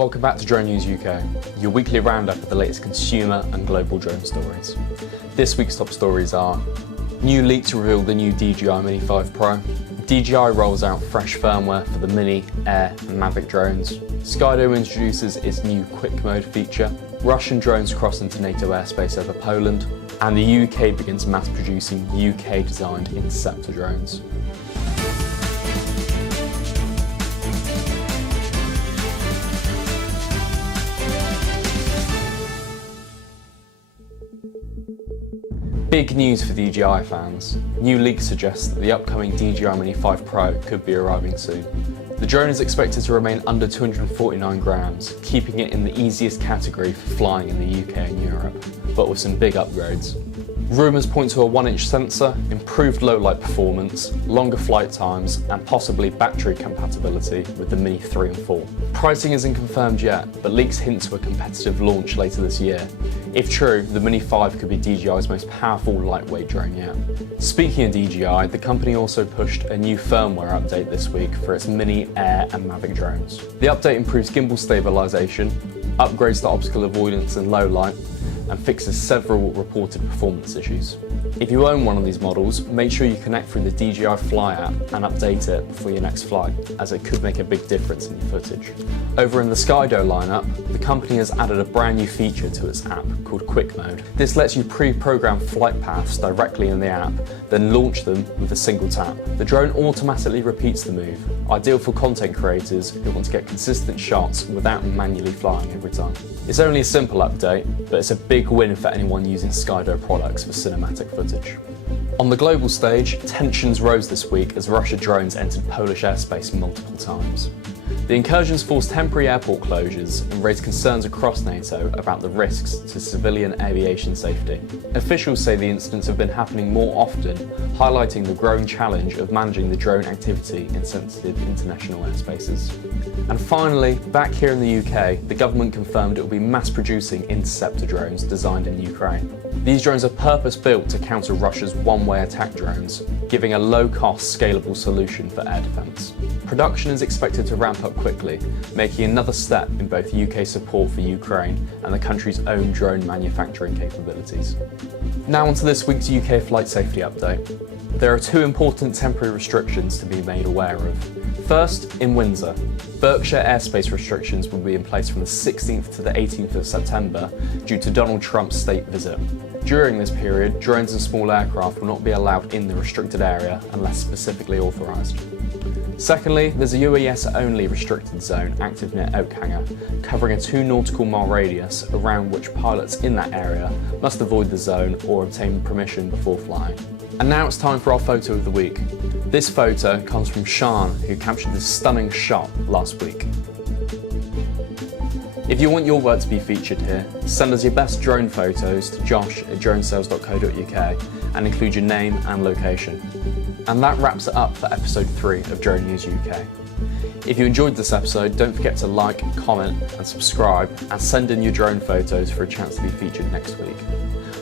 Welcome back to Drone News UK, your weekly roundup of the latest consumer and global drone stories. This week's top stories are: new leaks reveal the new DJI Mini 5 Pro, DJI rolls out fresh firmware for the Mini, Air and Mavic drones, Skydio introduces its new Quick Mode feature, Russian drones cross into NATO airspace over Poland, and the UK begins mass producing UK-designed interceptor drones. Big news for DJI fans. New leaks suggest that the upcoming DJI Mini 5 Pro could be arriving soon. The drone is expected to remain under 249 grams, keeping it in the easiest category for flying in the UK and Europe, but with some big upgrades. Rumours point to a 1-inch sensor, improved low-light performance, longer flight times, and possibly battery compatibility with the Mini 3 and 4. Pricing isn't confirmed yet, but leaks hint to a competitive launch later this year. If true, the Mini 5 could be DJI's most powerful lightweight drone yet. Speaking of DJI, the company also pushed a new firmware update this week for its Mini, Air and Mavic drones. The update improves gimbal stabilisation, upgrades the obstacle avoidance in low light, and fixes several reported performance issues. If you own one of these models, make sure you connect through the DJI Fly app and update it before your next flight, as it could make a big difference in your footage. Over in the Skydio lineup, the company has added a brand new feature to its app called Quick Mode. This lets you pre-program flight paths directly in the app, then launch them with a single tap. The drone automatically repeats the move, ideal for content creators who want to get consistent shots without manually flying every time. It's only a simple update, but it's a big win for anyone using Skydio products for cinematic footage. On the global stage, tensions rose this week as Russian drones entered Polish airspace multiple times. The incursions forced temporary airport closures and raised concerns across NATO about the risks to civilian aviation safety. Officials say the incidents have been happening more often, highlighting the growing challenge of managing the drone activity in sensitive international airspaces. And finally, back here in the UK, the government confirmed it will be mass producing interceptor drones designed in Ukraine. These drones are purpose-built to counter Russia's one-way attack drones, giving a low-cost, scalable solution for air defence. Production is expected to ramp up quickly, making another step in both UK support for Ukraine and the country's own drone manufacturing capabilities. Now onto this week's UK flight safety update. There are two important temporary restrictions to be made aware of. First, in Windsor, Berkshire airspace restrictions will be in place from the 16th to the 18th of September due to Donald Trump's state visit. During this period, drones and small aircraft will not be allowed in the restricted area unless specifically authorised. Secondly, there's a UAS-only restricted zone active near Oakhanger, covering a 2 nautical mile radius around which pilots in that area must avoid the zone or obtain permission before flying. And now it's time for our photo of the week. This photo comes from Sean, who captured this stunning shot last week. If you want your work to be featured here, send us your best drone photos to josh@dronesales.co.uk and include your name and location. And that wraps it up for episode 3 of Drone News UK. If you enjoyed this episode, don't forget to like, comment and subscribe, and send in your drone photos for a chance to be featured next week.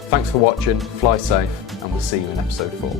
Thanks for watching, fly safe, and we'll see you in episode 4.